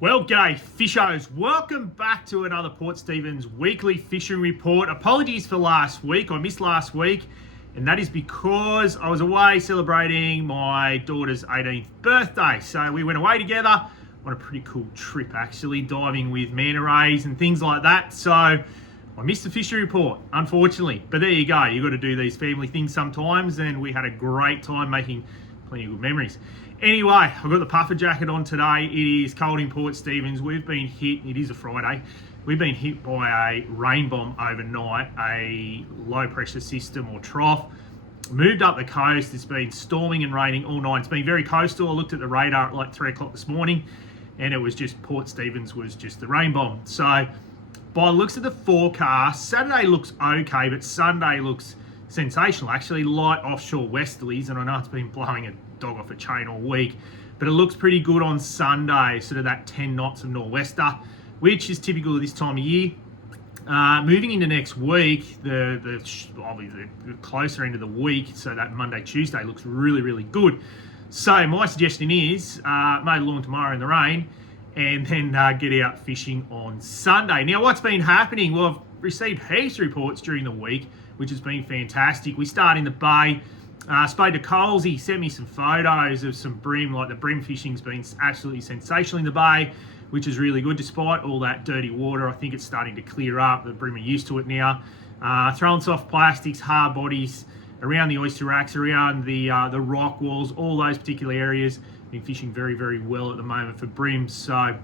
Well, g'day fishers, welcome back to another Port Stephens weekly fishing report. Apologies for last week, I missed last week, and that is because I was away celebrating my daughter's 18th birthday. So we went away together on a pretty cool trip actually, diving with manta rays and things like that. So I missed the fishing report, unfortunately, but there you go. You've got to do these family things sometimes, and we had a great time making plenty of good memories. Anyway, I've got the puffer jacket on today. It is cold in Port Stephens. We've been hit, it is a Friday, we've been hit by a rain bomb overnight, a low pressure system or trough. Moved up the coast. It's been storming and raining all night. It's been very coastal. I looked at the radar at like 3 o'clock this morning, and it was just Port Stephens was just the rain bomb. So by the looks of the forecast, Saturday looks okay, but Sunday looks sensational. Actually, light offshore westerlies, and I know it's been blowing a dog off a chain all week, but it looks pretty good on Sunday, sort of that 10 knots of nor'wester, which is typical of this time of year. Moving into next week, obviously the closer end of the week, so that Monday, Tuesday looks really, really good. So my suggestion is mow the lawn tomorrow in the rain, and then get out fishing on Sunday. Now, what's been happening? Well, I've received heaps of reports during the week, which has been fantastic. We start in the bay. Spoke to Coles, he sent me some photos of some bream, like the bream fishing's been absolutely sensational in the bay, which is really good despite all that dirty water. I think it's starting to clear up. The bream are used to it now. Throwing soft plastics, hard bodies around the oyster racks, around the rock walls, all those particular areas. Been fishing very, very well at the moment for bream. So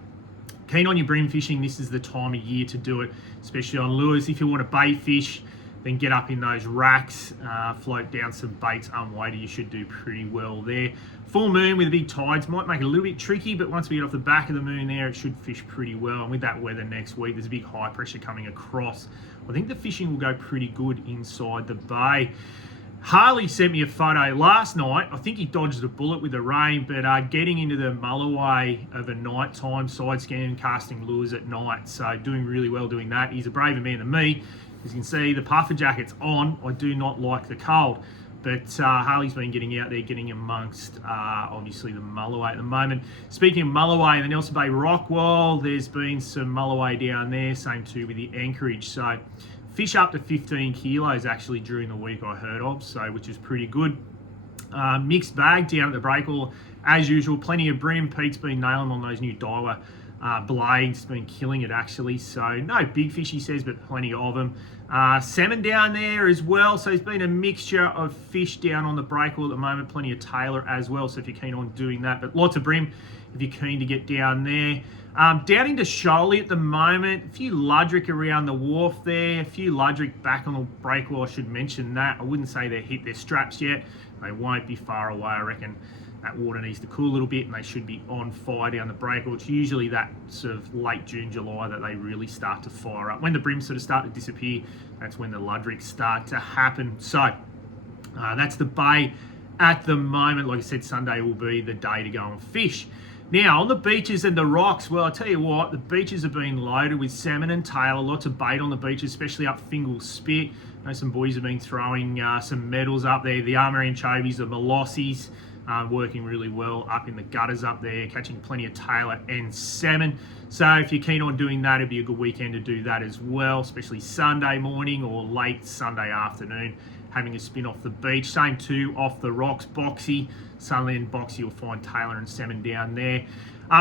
keen on your bream fishing, this is the time of year to do it, especially on lures. If you want to bait fish, then get up in those racks, float down some baits unweighted. You should do pretty well there. Full moon with the big tides might make it a little bit tricky, but once we get off the back of the moon there, it should fish pretty well. And with that weather next week, there's a big high pressure coming across. I think the fishing will go pretty good inside the bay. Harley sent me a photo last night. I think he dodged a bullet with the rain, but getting into the Mulloway of a nighttime side scan, casting lures at night. So doing really well doing that. He's a braver man than me. As you can see, the puffer jacket's on. I do not like the cold, but Harley's been getting out there, getting amongst obviously the Mulloway at the moment. Speaking of Mulloway and the Nelson Bay Rockwall, there's been some Mulloway down there, same too with the anchorage. So fish up to 15 kilos actually during the week I heard of, so which is pretty good. Mixed bag down at the breakwall as usual. Plenty of bream. Pete's been nailing on those new Daiwa blades, been killing it actually. So no big fish, he says, but plenty of them. Salmon down there as well. So there's been a mixture of fish down on the breakwall at the moment. Plenty of tailor as well. So if you're keen on doing that, but lots of bream if you're keen to get down there. Down into Shoaley at the moment, a few ludrick around the wharf there, a few ludrick back on the breakwall. I should mention that. I wouldn't say they've hit their straps yet. They won't be far away. I reckon that water needs to cool a little bit, and they should be on fire down the breakwall. It's usually that sort of late June, July that they really start to fire up. When the brims sort of start to disappear, that's when the ludricks start to happen. So that's the bay at the moment. Like I said, Sunday will be the day to go and fish. Now, on the beaches and the rocks, well, I tell you what, the beaches have been loaded with salmon and tailor, lots of bait on the beaches, especially up Fingal Spit. I know some boys have been throwing some medals up there, the armory anchovies, the molossies, working really well up in the gutters up there, catching plenty of tailor and salmon. So if you're keen on doing that, it'd be a good weekend to do that as well, especially Sunday morning or late Sunday afternoon, having a spin off the beach. Same too, off the rocks, Boxy, Sunland Boxy, you'll find tailor and salmon down there.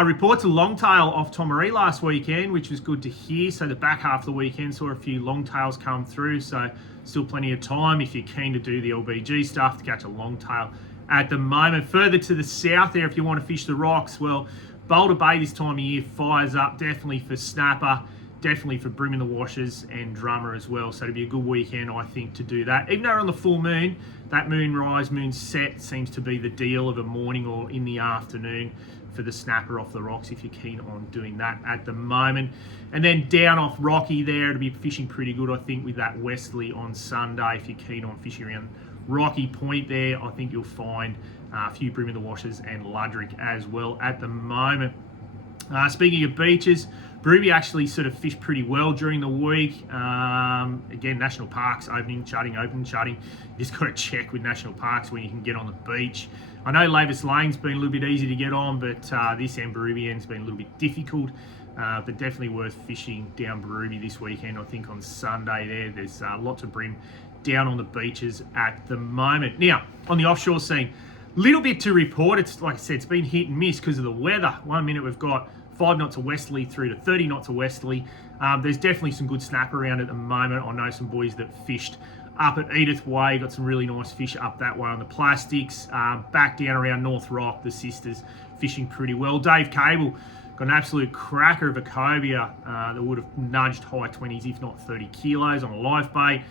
Reports of longtail off Tomaree last weekend, which was good to hear. So the back half of the weekend saw a few longtails come through. So still plenty of time if you're keen to do the LBG stuff to catch a longtail at the moment. Further to the south there, if you want to fish the rocks, well, Boulder Bay this time of year fires up, definitely for snapper, definitely for bream in the washers and drummer as well. So it'll be a good weekend, I think, to do that. Even though we're on the full moon, that moonrise, moon set seems to be the deal of a morning or in the afternoon for the snapper off the rocks if you're keen on doing that at the moment. And then down off Rocky there, it'll be fishing pretty good, I think, with that westerly on Sunday. If you're keen on fishing around Rocky Point there, I think you'll find a few bream in the washers and ludrick as well at the moment. Speaking of beaches, Berubia actually sort of fished pretty well during the week. Again, national parks opening, shutting, opening, shutting. You just got to check with national parks when you can get on the beach. I know Lavis Lane's been a little bit easy to get on, but this end Berubian's been a little bit difficult. But definitely worth fishing down Berubia this weekend. I think on Sunday there's lots of bream down on the beaches at the moment. Now, on the offshore scene, little bit to report. It's like I said, it's been hit and miss because of the weather. 1 minute we've got 5 knots of westerly through to 30 knots of westerly. There's definitely some good snap around at the moment. I know some boys that fished up at Edith Way, got some really nice fish up that way on the plastics. Back down around North Rock, the sisters fishing pretty well. Dave Cable got an absolute cracker of a cobia that would have nudged high 20s, if not 30 kilos on a live bait.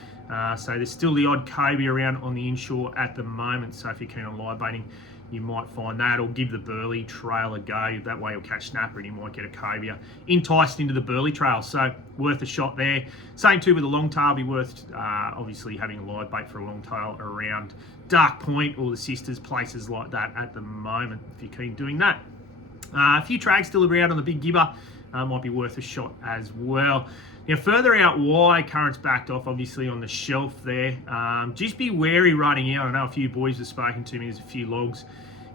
So there's still the odd cobia around on the inshore at the moment. So if you're keen on live baiting, you might find that, or give the Burley trail a go. That way you'll catch snapper and you might get a cobia enticed into the Burley trail. So worth a shot there. Same too with the longtail. Be worth obviously having a live bait for a longtail around Dark Point or the sisters, places like that at the moment if you're keen doing that. A few trags still around on the big gibber. Might be worth a shot as well. Now, further out wide, current's backed off, obviously, on the shelf there. Just be wary running out. I know a few boys have spoken to me. There's a few logs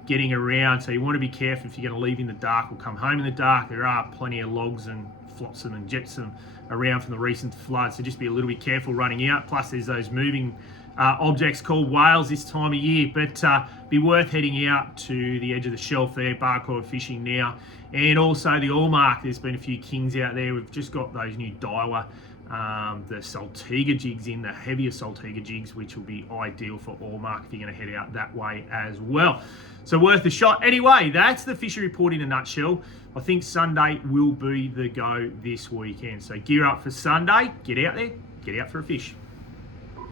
getting around, so you want to be careful if you're going to leave in the dark or come home in the dark. There are plenty of logs and flotsam and jetsam around from the recent flood, so just be a little bit careful running out. Plus, there's those moving objects called whales this time of year, but be worth heading out to the edge of the shelf there, barcode fishing now, and also the oil mark. There's been a few kings out there. We've just got those new Daiwa, the Saltiga jigs in, the heavier Saltiga jigs, which will be ideal for oil mark if you're going to head out that way as well. So worth a shot. Anyway, that's the fishery report in a nutshell. I think Sunday will be the go this weekend. So gear up for Sunday, get out there, get out for a fish.